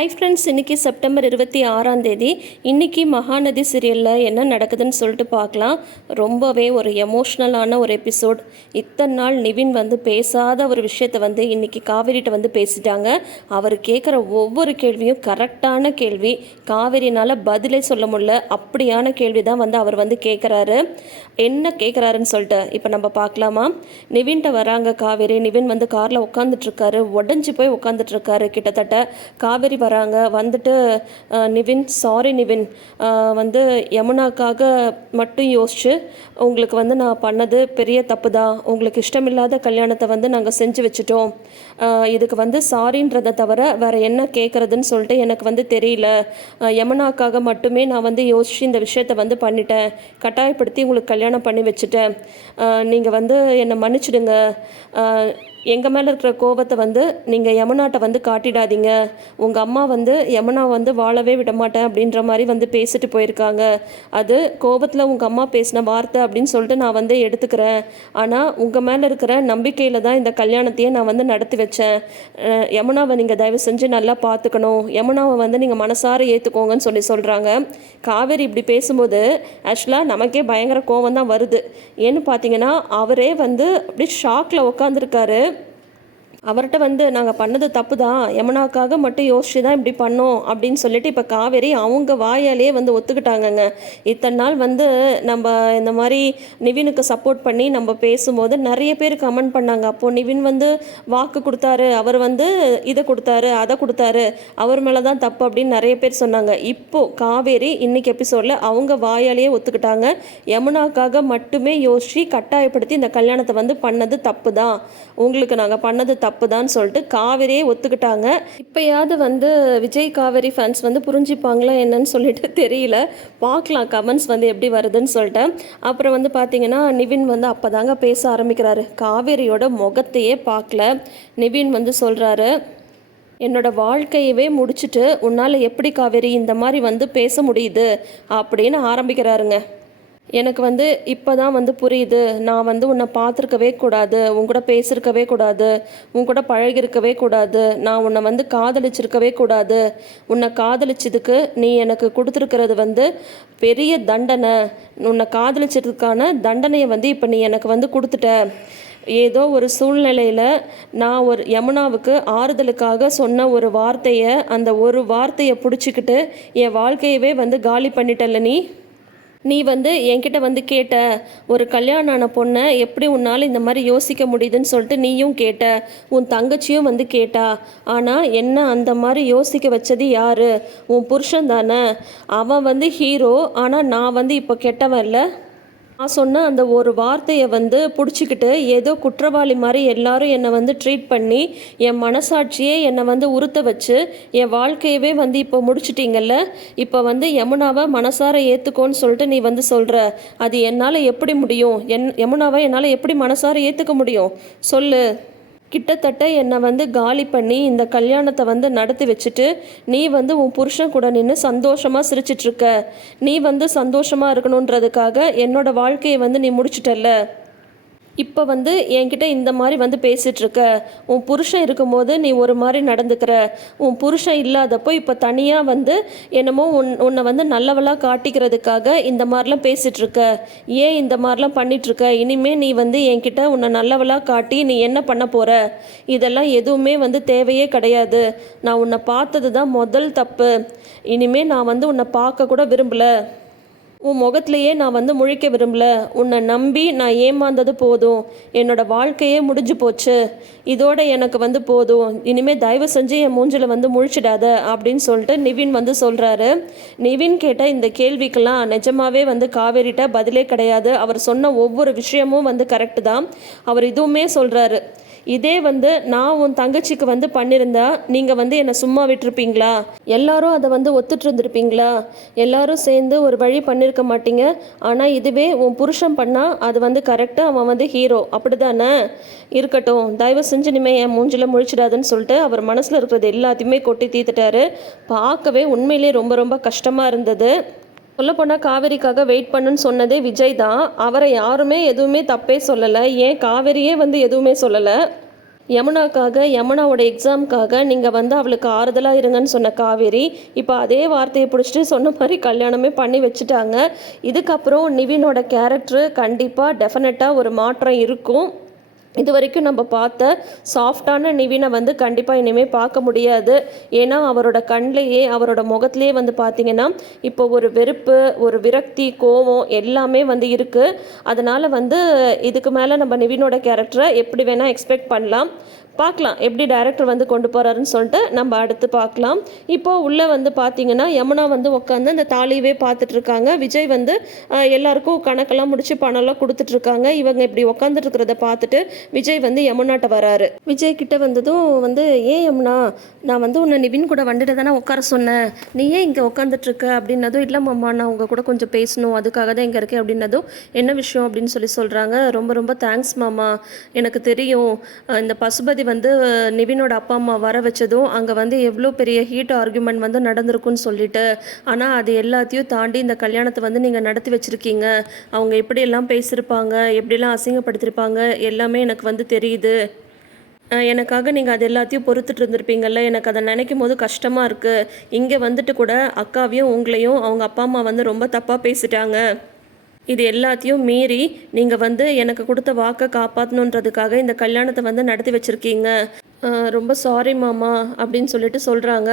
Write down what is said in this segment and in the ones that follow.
Hi friends, இன்றைக்கி September 26 இன்றைக்கி மகாநதி சீரியலில் என்ன நடக்குதுன்னு சொல்லிட்டு பார்க்கலாம். ரொம்பவே ஒரு எமோஷ்னலான ஒரு எபிசோட். இத்தனை நாள் நிவின் பேசாத ஒரு விஷயத்தை இன்றைக்கி காவேரிகிட்ட பேசிட்டாங்க. அவர் கேட்குற ஒவ்வொரு கேள்வியும் கரெக்டான கேள்வி. காவேரினால் பதிலே சொல்ல முடியல, அப்படியான கேள்வி தான் அவர் கேட்குறாரு. என்ன கேட்குறாருன்னு சொல்லிட்டு இப்போ நம்ம பார்க்கலாமா? நிவின்கிட்ட வராங்க காவேரி. நிவின் காரில் உட்காந்துட்ருக்காரு, உடஞ்சி போய் உட்காந்துட்ருக்காரு. கிட்டத்தட்ட காவேரி வராங்க. நிவின், சாரி நிவின், யமுனாக்காக மட்டும் யோசிச்சு உங்களுக்கு நான் பண்ணது பெரிய தப்பு தான். உங்களுக்கு இஷ்டமில்லாத கல்யாணத்தை நாங்கள் செஞ்சு வச்சுட்டோம். இதுக்கு சாரின்றதை தவிர வேறு என்ன கேட்குறதுன்னு சொல்லிட்டு எனக்கு தெரியல. யமுனாக்காக மட்டுமே நான் யோசிச்சு இந்த விஷயத்தை பண்ணிட்டேன். கட்டாயப்படுத்தி உங்களுக்கு கல்யாணம் பண்ணி வச்சுட்டேன். நீங்கள் என்னை மன்னிச்சிடுங்க. எங்கள் மேலே இருக்கிற கோபத்தை நீங்கள் யமுனாட்ட காட்டிடாதீங்க. உங்கள் அம்மா யமுனா வாழவே விட மாட்டேன் அப்படின்ற மாதிரி பேசிட்டு போயிருக்காங்க. அது கோபத்தில் உங்கள் அம்மா பேசின வார்த்தை அப்படின்னு சொல்லிட்டு நான் எடுத்துக்கிறேன். ஆனால் உங்கள் மேலே இருக்கிற நம்பிக்கையில் தான் இந்த கல்யாணத்தையே நான் நடத்தி வச்சேன். யமுனாவை நீங்கள் தயவு செஞ்சு நல்லா பார்த்துக்கணும். யமுனாவை நீங்கள் மனசார ஏற்றுக்கோங்கன்னு சொல்கிறாங்க. காவேரி இப்படி பேசும்போது ஆக்சுவலாக நமக்கே பயங்கர கோபம் தான் வருது. ஏன்னு பார்த்தீங்கன்னா அவரே அப்படியே ஷாக்கில் உட்காந்துருக்காரு. அவர்கிட்ட நாங்கள் பண்ணது தப்பு தான், யமுனாக்காக மட்டும் யோசிச்சு தான் இப்படி பண்ணோம் அப்படின்னு சொல்லிட்டு இப்போ காவேரி அவங்க வாயாலேயே ஒத்துக்கிட்டாங்கங்க. இத்தனை நாள் நம்ம இந்த மாதிரி நிவினுக்கு சப்போர்ட் பண்ணி நம்ம பேசும்போது நிறைய பேர் கமெண்ட் பண்ணாங்க. அப்போது நிவின் வாக்கு கொடுத்தாரு, அவர் இதை கொடுத்தாரு, அதை கொடுத்தாரு, அவர் மேலே தான் தப்பு அப்படின்னு நிறைய பேர் சொன்னாங்க. இப்போது காவேரி இன்னைக்கு எபிசோடில் அவங்க வாயாலேயே ஒத்துக்கிட்டாங்க. யமுனாக்காக மட்டுமே யோசிச்சு கட்டாயப்படுத்தி இந்த கல்யாணத்தை பண்ணது தப்பு தான், உங்களுக்கு நாங்கள் பண்ணது தப்பு தான் சொல்லிட்டு காவேரியே ஒத்துக்கிட்டாங்க. இப்போயாவது விஜய் காவேரி ஃபேன்ஸ் புரிஞ்சுப்பாங்களா என்னன்னு சொல்லிட்டு தெரியல. பார்க்கலாம் கமெண்ட்ஸ் எப்படி வருதுன்னு சொல்லிட்டு. அப்புறம் பார்த்தீங்கன்னா நிவின் அப்போ தாங்க பேச ஆரம்பிக்கிறாரு. காவேரியோட முகத்தையே பார்க்கல. நிவின் சொல்கிறாரு, என்னோட வாழ்க்கையவே முடிச்சுட்டு உன்னால் எப்படி காவேரி இந்த மாதிரி பேச முடியுது அப்படின்னு ஆரம்பிக்கிறாருங்க. எனக்கு இப்போ தான் புரியுது. நான் உன்னை பார்த்துருக்கவே கூடாது, உன் கூட பேசியிருக்கவே கூடாது, உன் கூட பழகிருக்கவே கூடாது, நான் உன்னை காதலிச்சிருக்கவே கூடாது. உன்னை காதலிச்சதுக்கு நீ எனக்கு கொடுத்துருக்கிறது பெரிய தண்டனை. உன்னை காதலிச்சதுக்கான தண்டனையை இப்போ நீ எனக்கு கொடுத்துட்ட. ஏதோ ஒரு சூழ்நிலையில் நான் ஒரு யமுனாவுக்கு ஆறுதலுக்காக சொன்ன ஒரு வார்த்தையை, அந்த ஒரு வார்த்தையை பிடிச்சிக்கிட்டு என் வாழ்க்கையவே காலி பண்ணிட்டல. நீ என்கிட்ட கேட்ட, ஒரு கல்யாணம் ஆன பொண்ணை எப்படி உன்னால் இந்த மாதிரி யோசிக்க முடியுதுன்னு சொல்லிட்டு நீயும் கேட்ட, உன் தங்கச்சியும் கேட்டா. ஆனால் என்ன அந்த மாதிரி யோசிக்க வச்சது யார்? உன் புருஷன் தானே. அவன் ஹீரோ, ஆனால் நான் இப்போ கெட்டவன் இல்லை. நான் சொன்ன அந்த ஒரு வார்த்தையை பிடிச்சிக்கிட்டு ஏதோ குற்றவாளி மாதிரி எல்லாரும் என்னை ட்ரீட் பண்ணி என் மனசாட்சியே என்னை உறுத்த வச்சு என் வாழ்க்கையவே இப்போ முடிச்சிட்டிங்கல்ல. இப்போ யமுனாவை மனசார ஏற்றுக்கோன்னு சொல்லிட்டு நீ சொல்கிற. அது என்னால் எப்படி முடியும்? யமுனாவை என்னால் எப்படி மனசார ஏற்றுக்க முடியும் சொல்லு. கிட்டத்தட்ட என்னை காலி பண்ணி இந்த கல்யாணத்தை நடத்தி வச்சுட்டு நீ உன் புருஷன் கூட நின்று சந்தோஷமாக சிரிச்சிட்ருக்க. நீ சந்தோஷமாக இருக்கணுன்றதுக்காக என்னோடய வாழ்க்கையை நீ முடிச்சிட்டல்ல. இப்போ என்கிட்ட இந்த மாதிரி பேசிகிட்ருக்க. உன் புருஷன் இருக்கும்போது நீ ஒரு மாதிரி நடந்துக்கிற. உன் புருஷன் இல்லாதப்போ இப்போ தனியாக என்னமோ உன்னை நல்லவளாக காட்டிக்கிறதுக்காக இந்த மாதிரிலாம் பேசிகிட்ருக்க. ஏன் இந்த மாதிரிலாம் பண்ணிகிட்ருக்க? இனிமேல் நீ என்கிட்ட உன்னை நல்லவளாக காட்டி நீ என்ன பண்ண போகிற? இதெல்லாம் எதுவுமே தேவையே கிடையாது. நான் உன்னை பார்த்தது தான் முதல் தப்பு. இனிமேல் நான் உன்னை பார்க்க கூட விரும்பலை. உன் முகத்திலையே நான் முழிக்க விரும்பல. உன்னை நம்பி நான் ஏமாந்தது போதும். என்னோடய வாழ்க்கையே முடிஞ்சு போச்சு. இதோட எனக்கு போதும். இனிமேல் தயவு செஞ்சு என் மூஞ்சில் முழிச்சிடாத அப்படின்னு சொல்லிட்டு நிவின் சொல்கிறாரு. நிவின் கேட்ட இந்த கேள்விக்கெல்லாம் நிஜமாவே காவேரிட்ட பதிலே கிடையாது. அவர் சொன்ன ஒவ்வொரு விஷயமும் கரெக்டு தான். அவர் இதுவுமே சொல்கிறாரு. இதே நான் உன் தங்கச்சிக்கு பண்ணியிருந்தா நீங்கள் என்னை சும்மா விட்டுருப்பீங்களா? எல்லாரும் அதை ஒத்துட்டு இருந்திருப்பீங்களா? எல்லாரும் சேர்ந்து ஒரு வழி பண்ணியிருக்க மாட்டீங்க. ஆனால் இதுவே உன் புருஷன் பண்ணால் அது கரெக்டு. அவன் ஹீரோ, அப்படி தானே? இருக்கட்டும், தயவு செஞ்சு இனிமே என் மூஞ்சில் முழிச்சிடாதுன்னு சொல்லிட்டு அவர் மனசில் இருக்கிறது எல்லாத்தையுமே கொட்டி தீர்த்துட்டாரு. பார்க்கவே உண்மையிலே ரொம்ப ரொம்ப கஷ்டமாக இருந்தது. சொல்லப்போனால் காவேரிக்காக வெயிட் பண்ணுன்னு சொன்னதே விஜய் தான். அவரை யாருமே எதுவுமே தப்பே சொல்லலை. ஏன் காவேரியே எதுவுமே சொல்லலை. யமுனாக்காக யமுனாவோட எக்ஸாமுக்காக நீங்கள் வந்து அவளுக்கு ஆறுதலாக இருங்கன்னு சொன்ன காவேரி இப்போ அதே வார்த்தையை பிடிச்சிட்டு சொன்ன மாதிரி கல்யாணமே பண்ணி வச்சுட்டாங்க. இதுக்கப்புறம் நிவினோட கேரக்டரு கண்டிப்பாக டெஃபினட்டாக ஒரு மாற்றம் இருக்கும். இது வரைக்கும் நம்ம பார்த்த சாஃப்டான நிவினை வந்து கண்டிப்பாக இனிமேல் பார்க்க முடியாது. ஏன்னா அவரோட கண்ணிலேயே அவரோட முகத்துலேயே வந்து பார்த்திங்கன்னா இப்போ ஒரு வெறுப்பு, ஒரு விரக்தி, கோவம் எல்லாமே வந்து இருக்குது. அதனால் வந்து இதுக்கு மேலே நம்ம நிவினோட கேரக்டரை எப்படி வேணால் எக்ஸ்பெக்ட் பண்ணலாம். பார்க்கலாம் எப்படி டைரக்டர் வந்து கொண்டு போகிறாருன்னு சொல்லிட்டு நம்ம அடுத்து பார்க்கலாம். இப்போது உள்ளே வந்து பார்த்திங்கன்னா யமுனா வந்து உட்காந்து அந்த தாலியவே பார்த்துட்ருக்காங்க. விஜய் வந்து எல்லாருக்கும் கணக்கெல்லாம் முடிச்சு பணம்லாம் கொடுத்துட்ருக்காங்க. இவங்க இப்படி உட்காந்துட்டு இருக்கிறத பார்த்துட்டு விஜய் வந்து யமுனாட்ட வராரு. விஜய் கிட்ட வந்ததும் வந்து ஏன் யமுனா, நான் வந்து உன்னை நிவின் கூட வந்துட்டு தானே உட்கார சொன்னேன், நீ ஏன் இங்கே உட்காந்துட்ருக்க அப்படின்னதும், இல்லை மாமா நான் உங்கள் கூட கொஞ்சம் பேசணும் அதுக்காக தான் இங்கே இருக்கேன் அப்படின்னதும், என்ன விஷயம் அப்படின்னு சொல்கிறாங்க. ரொம்ப ரொம்ப தேங்க்ஸ் மாமா, எனக்கு தெரியும் இந்த பசுபதி வந்து நிவினோட அப்பா அம்மா வர வச்சதும் அங்கே வந்து எவ்வளோ பெரிய ஹீட் ஆர்குமெண்ட் வந்து நடந்திருக்குன்னு சொல்லிட்டு, ஆனால் அது எல்லாத்தையும் தாண்டி இந்த கல்யாணத்தை வந்து நீங்கள் நடத்தி வச்சுருக்கீங்க. அவங்க எப்படியெல்லாம் பேசியிருப்பாங்க, எப்படிலாம் அசிங்கப்படுத்திருப்பாங்க எல்லாமே எனக்கு வந்து தெரியுது. எனக்காக நீங்கள் அது எல்லாத்தையும் பொறுத்துட்டு இருந்திருப்பீங்கள்ல, எனக்கு அதை நினைக்கும் போது கஷ்டமாக இருக்குது. இங்கே வந்துட்டு கூட அக்காவையும் உங்களையும் அவங்க அப்பா அம்மா வந்து ரொம்ப தப்பாக பேசிட்டாங்க. இது எல்லாத்தையும் மீறி நீங்கள் வந்து எனக்கு கொடுத்த வாக்கை காப்பாற்றணுன்றதுக்காக இந்த கல்யாணத்தை வந்து நடத்தி வச்சுருக்கீங்க. ரொம்ப சாரி மாமா அப்படின்னு சொல்லிட்டு சொல்கிறாங்க.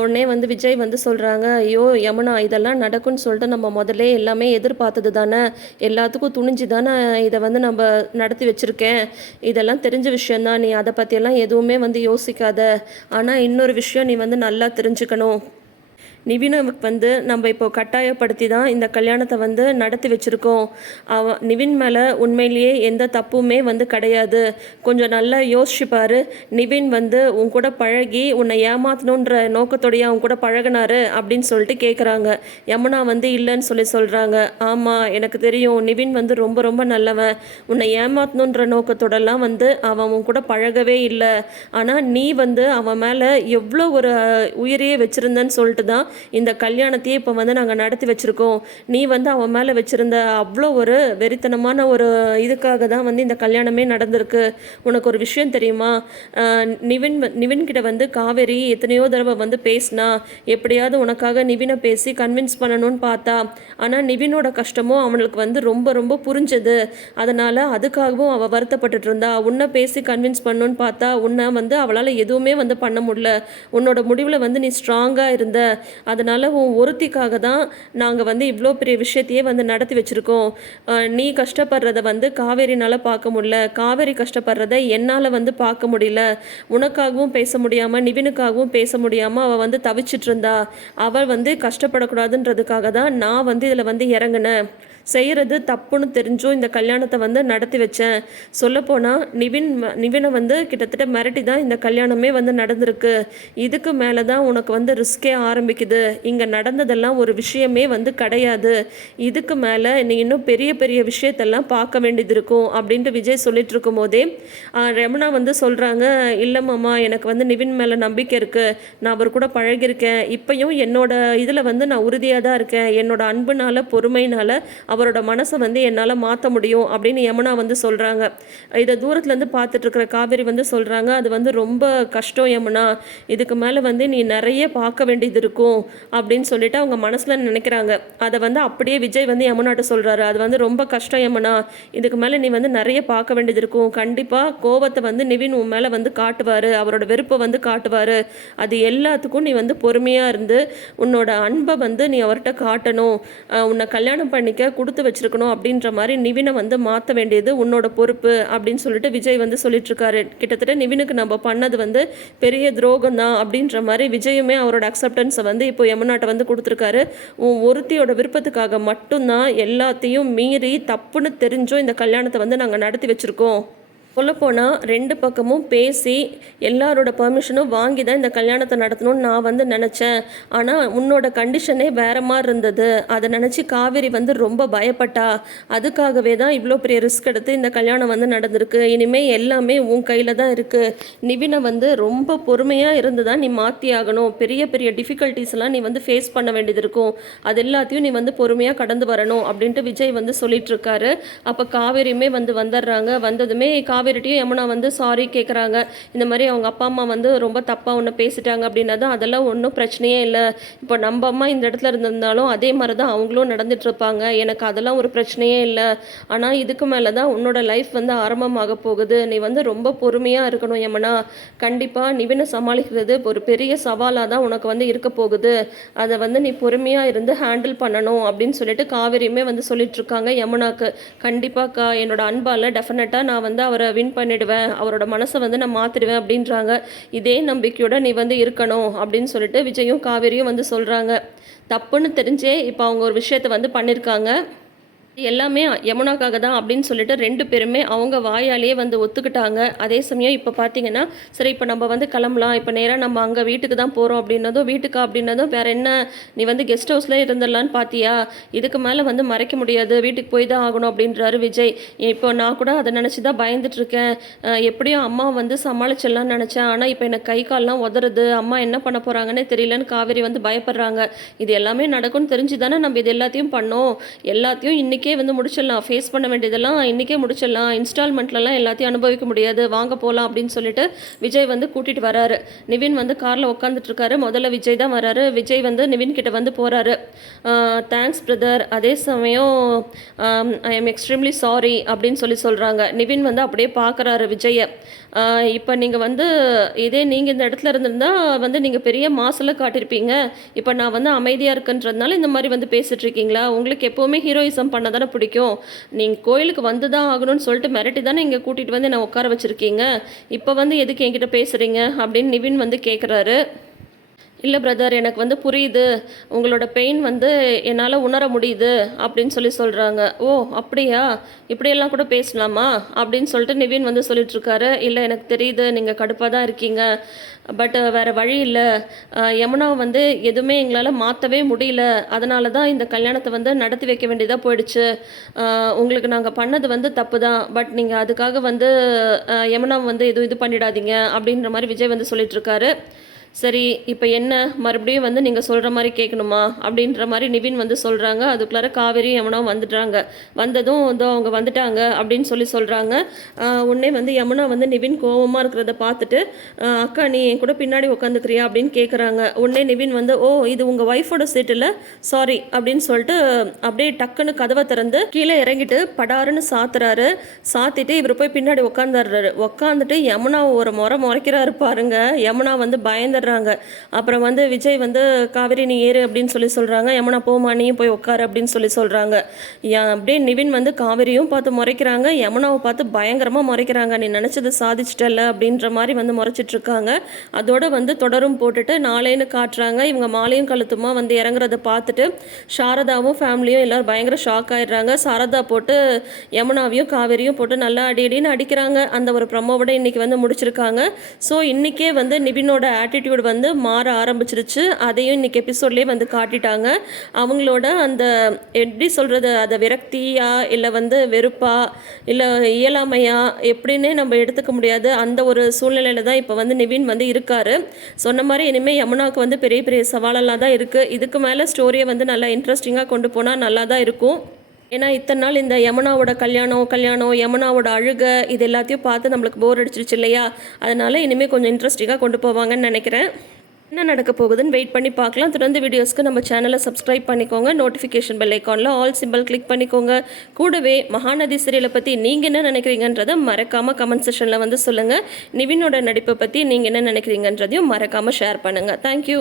உடனே வந்து விஜய் வந்து சொல்கிறாங்க, ஐயோ யமுனா இதெல்லாம் நடக்கும்னு சொல்லிட்டு நம்ம முதல்ல எல்லாமே எதிர்பார்த்தது தானே, எல்லாத்துக்கும் துணிஞ்சு தானே இதை வந்து நம்ம நடத்தி வச்சுருக்கேன். இதெல்லாம் தெரிஞ்ச விஷயந்தான், நீ அதை பற்றியெல்லாம் எதுவுமே வந்து யோசிக்காத. ஆனால் இன்னொரு விஷயம் நீ வந்து நல்லா தெரிஞ்சுக்கணும். நிவினுக்கு வந்து நம்ம இப்போ கட்டாயப்படுத்தி தான் இந்த கல்யாணத்தை வந்து நடத்தி வச்சுருக்கோம். நிவின் மேலே உண்மையிலேயே எந்த தப்புமே வந்து கிடையாது. கொஞ்சம் நல்லா யோசிச்சுப்பார். நிவின் வந்து உன் கூட பழகி உன்னை ஏமாற்றணுன்ற நோக்கத்தோடைய அவன் கூட பழகினாரு அப்படின்னு சொல்லிட்டு கேட்குறாங்க. யமுனா வந்து இல்லைன்னு சொல்கிறாங்க. ஆமாம் எனக்கு தெரியும், நிவின் வந்து ரொம்ப ரொம்ப நல்லவன், உன்னை ஏமாற்றணுன்ற நோக்கத்தோடலாம் வந்து அவன் உன் கூட பழகவே இல்லை. ஆனால் நீ வந்து அவன் மேலே எவ்வளோ ஒரு உயிரையே வச்சுருந்தன்னு சொல்லிட்டு தான் இந்த கல்யாணத்தையே இப்போ வந்து நாங்கள் நடத்தி வச்சுருக்கோம். நீ வந்து அவன் மேலே வச்சுருந்த அவ்வளோ ஒரு வெறித்தனமான ஒரு இதுக்காக தான் வந்து இந்த கல்யாணமே நடந்திருக்கு. உனக்கு ஒரு விஷயம் தெரியுமா, நிவின்கிட்ட வந்து காவேரி எத்தனையோ தடவை வந்து பேசினா, எப்படியாவது உனக்காக நிவினை பேசி கன்வின்ஸ் பண்ணணும்னு பார்த்தா, ஆனால் நிவினோட கஷ்டமும் அவனுக்கு வந்து ரொம்ப ரொம்ப புரிஞ்சது. அதனால் அதுக்காகவும் அவள் வருத்தப்பட்டுட்டு இருந்தா. உன்னை பேசி கன்வின்ஸ் பண்ணணும்னு பார்த்தா உன்னை வந்து அவளால் எதுவுமே வந்து பண்ண முடியல. உன்னோட முடிவில் வந்து நீ ஸ்ட்ராங்காக இருந்த. அதனால் உன் ஒருத்திக்காக தான் நாங்கள் வந்து இவ்வளோ பெரிய விஷயத்தையே வந்து நடத்தி வச்சுருக்கோம். நீ கஷ்டப்படுறத வந்து காவேரினால் பார்க்க முடியல, காவேரி கஷ்டப்படுறத என்னால் வந்து பார்க்க முடியல. உனக்காகவும் பேச முடியாமல் நிவினுக்காகவும் பேச முடியாமல் அவள் வந்து தவிச்சிட்டு இருந்தா. அவள் வந்து கஷ்டப்படக்கூடாதுன்றதுக்காக தான் நான் வந்து இதில் வந்து இறங்கினேன். செய்கிறது தப்புன்னு தெரிஞ்சும் இந்த கல்யாணத்தை வந்து நடத்தி வச்சேன். சொல்லப்போனால் நிவினை வந்து கிட்டத்தட்ட மிரட்டி தான் இந்த கல்யாணமே வந்து நடந்திருக்கு. இதுக்கு மேலே தான் உனக்கு வந்து ரிஸ்கே ஆரம்பிக்குது. இங்கே நடந்ததெல்லாம் ஒரு விஷயமே வந்து கிடையாது. இதுக்கு மேலே நீ இன்னும் பெரிய பெரிய விஷயத்தெல்லாம் பார்க்க வேண்டியது இருக்கும் அப்படின்ட்டு விஜய் சொல்லிட்டு இருக்கும் போதே ரமணா வந்து சொல்கிறாங்க, இல்லை மாமா எனக்கு வந்து நிவின் மேலே நம்பிக்கை இருக்குது, நான் அவர் கூட பழகியிருக்கேன், இப்பையும் என்னோட இதில் வந்து நான் உறுதியாக தான் இருக்கேன், என்னோட அன்புனால பொறுமைனால அவரோட மனசை வந்து என்னால் மாற்ற முடியும் அப்படின்னு யமுனா வந்து சொல்கிறாங்க. இதை தூரத்துலேருந்து பார்த்துட்ருக்கிற காவேரி வந்து சொல்கிறாங்க, அது வந்து ரொம்ப கஷ்டம் யமுனா, இதுக்கு மேலே வந்து நீ நிறைய பார்க்க வேண்டியது இருக்கும் அப்படின்னு சொல்லிட்டு அவங்க மனசில் நினைக்கிறாங்க. அதை வந்து அப்படியே விஜய் வந்து யமுனாட்ட சொல்கிறாரு, அது வந்து ரொம்ப கஷ்டம் யமுனா, இதுக்கு மேலே நீ வந்து நிறைய பார்க்க வேண்டியது இருக்கும். கண்டிப்பாக கோபத்தை வந்து நிவின் உன் மேலே வந்து காட்டுவார், அவரோட வெறுப்பை வந்து காட்டுவார். அது எல்லாத்துக்கும் நீ வந்து பொறுமையாக இருந்து உன்னோட அன்பை வந்து நீ அவர்கிட்ட காட்டணும். உன்னை கல்யாணம் பண்ணிக்க கொடுத்து வச்சிருக்கணும் அப்படின்ற மாதிரி நிவினை வந்து மாற்ற வேண்டியது உன்னோட பொறுப்பு அப்படின்னு சொல்லிட்டு விஜய் வந்து சொல்லிட்டு இருக்காரு. கிட்டத்தட்ட நிவினுக்கு நம்ம பண்ணது வந்து பெரிய துரோகம் தான் அப்படின்ற மாதிரி விஜயுமே அவரோட அக்செப்டன்ஸை வந்து இப்போ யமுனாட்ட வந்து கொடுத்துருக்காரு. ஒருத்தியோட விருப்பத்துக்காக மட்டும்தான் எல்லாத்தையும் மீறி தப்புன்னு தெரிஞ்சும் இந்த கல்யாணத்தை வந்து நாங்கள் நடத்தி வச்சுருக்கோம். சொல்லப்போனால் ரெண்டு பக்கமும் பேசி எல்லாரோட பர்மிஷனும் வாங்கி தான் இந்த கல்யாணத்தை நடத்தணும்னு நான் வந்து நினச்சேன். ஆனால் உன்னோட கண்டிஷனே வேறு மாதிரி இருந்தது. அதை நினச்சி காவேரி வந்து ரொம்ப பயப்பட்டா. அதுக்காகவே தான் இவ்வளோ பெரிய ரிஸ்க் எடுத்து இந்த கல்யாணம் வந்து நடந்திருக்கு. இனிமேல் எல்லாமே உன் கையில் தான் இருக்குது. நிவினை வந்து ரொம்ப பொறுமையாக இருந்து தான் நீ மாற்றி ஆகணும். பெரிய பெரிய டிஃபிகல்ட்டிஸ்லாம் நீ வந்து ஃபேஸ் பண்ண வேண்டியது இருக்கும். அது எல்லாத்தையும் நீ வந்து பொறுமையாக கடந்து வரணும் அப்படின்ட்டு விஜய் வந்து சொல்லிட்டு இருக்காரு. அப்போ காவேரியுமே வந்து வந்துடுறாங்க. வந்ததுமே காவேரிட்டையும் யமுனா வந்து சாரி கேட்குறாங்க. இந்த மாதிரி அவங்க அப்பா அம்மா வந்து ரொம்ப தப்பாக ஒன்று பேசிட்டாங்க அப்படின்னதும் அதெல்லாம் ஒன்றும் பிரச்சனையே இல்லை. இப்போ நம்ம அம்மா இந்த இடத்துல இருந்திருந்தாலும் அதே மாதிரி தான் அவங்களும் நடந்துட்டு இருப்பாங்க. எனக்கு அதெல்லாம் ஒரு பிரச்சனையே இல்லை. ஆனால் இதுக்கு மேலே தான் உன்னோட லைஃப் வந்து ஆரம்பமாக போகுது. நீ வந்து ரொம்ப பொறுமையாக இருக்கணும் யமுனா. கண்டிப்பாக நிவினை சமாளிக்கிறது ஒரு பெரிய சவாலாக தான் உனக்கு வந்து இருக்க போகுது. அதை வந்து நீ பொறுமையாக இருந்து ஹேண்டில் பண்ணணும் அப்படின்னு சொல்லிட்டு காவேரியுமே வந்து சொல்லிட்டு இருக்காங்க யமுனாக்கு. கண்டிப்பாக்கா என்னோட அன்பால் டெஃபினட்டாக நான் வந்து அவரை வின் பண்ணிடுவேன், அவரோட மனசை வந்து நான் மாற்றிடுவேன் அப்படின்றாங்க. இதே நம்பிக்கையோட நீ வந்து இருக்கணும் அப்படின்னு சொல்லிட்டு விஜயும் காவேரியும் வந்து சொல்கிறாங்க. தப்புன்னு தெரிஞ்சே இப்போ அவங்க ஒரு விஷயத்தை வந்து பண்ணியிருக்காங்க. எல்லாமே யமுனாக்காக தான் அப்படின்னு சொல்லிட்டு 2 பேருமே அவங்க வாயாலேயே வந்து ஒத்துக்கிட்டாங்க. அதே சமயம் இப்போ பார்த்தீங்கன்னா, சரி இப்போ நம்ம வந்து கிளம்பலாம், இப்போ நேராக நம்ம அங்கே வீட்டுக்கு தான் போகிறோம் அப்படின்னதும், வீட்டுக்கா அப்படின்னதும் வேற என்ன, நீ வந்து கெஸ்ட் ஹவுஸ்லேயே இருந்துடலான்னு பார்த்தியா, இதுக்கு மேலே வந்து மறைக்க முடியாது, வீட்டுக்கு போய் தான் ஆகணும் அப்படின்றாரு விஜய். இப்போ நான் கூட அதை நினச்சி தான் பயந்துட்டுருக்கேன். எப்படியும் அம்மா வந்து சமாளிச்சிடலான்னு நினச்சேன். ஆனால் இப்போ எனக்கு கை கால்லாம் உதறது, அம்மா என்ன பண்ண போகிறாங்கன்னே தெரியலன்னு காவேரி வந்து பயப்படுறாங்க. இது எல்லாமே நடக்கும்னு தெரிஞ்சு தானே நம்ம இது எல்லாத்தையும் பண்ணோம். எல்லாத்தையும் இன்றைக்கி வந்து முடிச்சிடலாம், ஃபேஸ் பண்ண வேண்டியதெல்லாம் இன்றைக்கே முடிச்சிடலாம், இன்ஸ்டால்மெண்ட்லலாம் எல்லாத்தையும் அனுபவிக்க முடியாது, வாங்க போகலாம் அப்படின்னு சொல்லிட்டு விஜய் வந்து கூட்டிகிட்டு வராரு. நிவின் வந்து காரில் உட்காந்துட்டு இருக்காரு. முதல்ல விஜய் தான் வராரு. விஜய் வந்து நிவின் கிட்ட வந்து போகிறாரு. தேங்க்ஸ் பிரதர், அதே சமயம் ஐ எம் எக்ஸ்ட்ரீம்லி சாரி அப்படின்னு சொல்கிறாங்க. நிவின் வந்து அப்படியே பார்க்குறாரு விஜயை. இப்போ நீங்கள் வந்து இதே நீங்கள் இந்த இடத்துல இருந்திருந்தா வந்து நீங்கள் பெரிய மாசில் காட்டியிருப்பீங்க. இப்போ நான் வந்து அமைதியாக இருக்குன்றதுனால இந்த மாதிரி வந்து பேசிகிட்டு இருக்கீங்களா? உங்களுக்கு எப்போவுமே ஹீரோயிசம் பண்ண தானே பிடிக்கும். நீங்கள் கோயிலுக்கு வந்து தான் ஆகணும்னு சொல்லிட்டு மிரட்டி தானே இங்கே கூட்டிகிட்டு வந்து என்னை உட்கார வச்சுருக்கீங்க. இப்போ வந்து எதுக்கு என்கிட்ட பேசுகிறீங்க அப்படின்னு நிவின் வந்து கேட்குறாரு. இல்லை பிரதர், எனக்கு வந்து புரியுது, உங்களோட பெயின் வந்து என்னால் உணர முடியுது அப்படின்னு சொல்கிறாங்க. ஓ அப்படியா, இப்படியெல்லாம் கூட பேசலாமா அப்படின்னு சொல்லிட்டு நிவின் வந்து சொல்லிட்டுருக்காரு. இல்லை எனக்கு தெரியுது நீங்கள் கடுப்பாக தான் இருக்கீங்க, பட் வேறு வழி இல்லை. யமுனா வந்து எதுவுமே எங்களால் மாற்றவே முடியல, அதனால தான் இந்த கல்யாணத்தை வந்து நடத்தி வைக்க வேண்டியதாக போயிடுச்சு. உங்களுக்கு நாங்கள் பண்ணது வந்து தப்பு தான், பட் நீங்கள் அதுக்காக வந்து யமுனா வந்து எதுவும் இது பண்ணிடாதீங்க அப்படின்ற மாதிரி விஜய் வந்து சொல்லிட்டுருக்காரு. சரி இப்போ என்ன, மறுபடியும் வந்து நீங்கள் சொல்கிற மாதிரி கேட்கணுமா அப்படின்ற மாதிரி நிவின் வந்து சொல்கிறாங்க. அதுக்குள்ளார காவேரியும் யமுனா வந்துடுறாங்க. வந்ததும் இதோ அவங்க வந்துட்டாங்க அப்படின்னு சொல்கிறாங்க. உடனே வந்து யமுனா வந்து நிவின் கோபமாக இருக்கிறத பார்த்துட்டு, அக்கா நீ என் கூட பின்னாடி உட்காந்துக்கிறியா அப்படின்னு கேட்குறாங்க. உடனே நிவின் வந்து ஓ இது உங்கள் ஒய்ஃபோட சீட்டில், சாரி அப்படின்னு சொல்லிட்டு அப்படியே டக்குன்னு கதவை திறந்து கீழே இறங்கிட்டு படாருன்னு சாத்துறாரு. சாத்திட்டு இவர் போய் பின்னாடி உட்காந்துடுறாரு. உட்காந்துட்டு யமுனா ஒரு முறைக்கிறாரு பாருங்க. யமுனா வந்து பயந்துடுறாங்க. அப்புறம் வந்து விஜய் வந்து காவேரி நீ ஏறு அப்படின்னு சொல்கிறாங்க. யமுனா போமா நீயும் போய் உட்காரு அப்படின்னு சொல்கிறாங்க. அப்படியே நிவின் வந்து காவேரியும் பார்த்து முறைக்கிறாங்க, யமுனாவை பார்த்து பயங்கரமாக முறைக்கிறாங்க. நீ நினச்சது சாதிச்சிட்டல அப்படின்ற மாதிரி வந்து முறைச்சிட்டு இருக்காங்க. அதோட வந்து தொடரும் போட்டுட்டு நாளேன்னு காட்டுறாங்க. இவங்க மாலையும் கழுத்துமா வந்து இறங்குறத பார்த்துட்டு சாரதாவும் ஃபேமிலியும் எல்லோரும் பயங்கர ஷாக் ஆயிடுறாங்க. சாரதா போட்டு யமுனாவையும் காவேரியும் போட்டு நல்லா அடின்னு அடிக்கிறாங்க. அந்த ஒரு ப்ரமோவோட இன்றைக்கி வந்து முடிச்சிருக்காங்க. ஸோ இன்றைக்கே வந்து நிவினோட ஆட்டிடியூட் வந்து மாற ஆரம்பிச்சிருச்சு. அதையும் இன்னைக்கு எபிசோட்லேயே வந்து காட்டிட்டாங்க. அவங்களோட அந்த எப்படி சொல்கிறது, அதை விரக்தியா இல்லை வந்து வெறுப்பா இல்லை இயலாமையா எப்படின்னே நம்ம எடுத்துக்க முடியாது. அந்த ஒரு சூழ்நிலையில் தான் இப்போ வந்து நிவின் வந்து இருக்கார். சொன்ன மாதிரி இனிமேல் யமுனாவுக்கு வந்து பெரிய பெரிய சவாலெல்லாம் தான் இருக்குது. இதுக்கு மேலே ஸ்டோரியை வந்து நல்லா இன்ட்ரெஸ்டிங்காக கொண்டு போனால் நல்லா தான் இருக்கும். ஏன்னா இத்தனை நாள் இந்த யமுனாவோட கல்யாணம் யமுனாவோட அழுகை இது எல்லாத்தையும் பார்த்து நம்மளுக்கு போர் அடிச்சிருச்சு இல்லையா? அதனால் இனிமேல் கொஞ்சம் இன்ட்ரெஸ்டிங்காக கொண்டு போவாங்கன்னு நினைக்கிறேன். என்ன நடக்க போகுதுன்னு வெயிட் பண்ணி பார்க்கலாம். தொடர்ந்து வீடியோஸ்க்கு நம்ம சேனலை சப்ஸ்கிரைப் பண்ணிக்கோங்க. நோட்டிஃபிகேஷன் பெல் ஐக்கானில் ஆல் சிம்பிள் கிளிக் பண்ணிக்கோங்க. கூடவே மகாநதி சீரியலை பற்றி நீங்கள் என்ன நினைக்கிறீங்கன்றதை மறக்காமல் கமெண்ட் செக்ஷனில் வந்து சொல்லுங்கள். நிவினோட நடிப்பை பற்றி நீங்கள் என்ன நினைக்கிறீங்கன்றதையும் மறக்காமல் ஷேர் பண்ணுங்கள். தேங்க்யூ.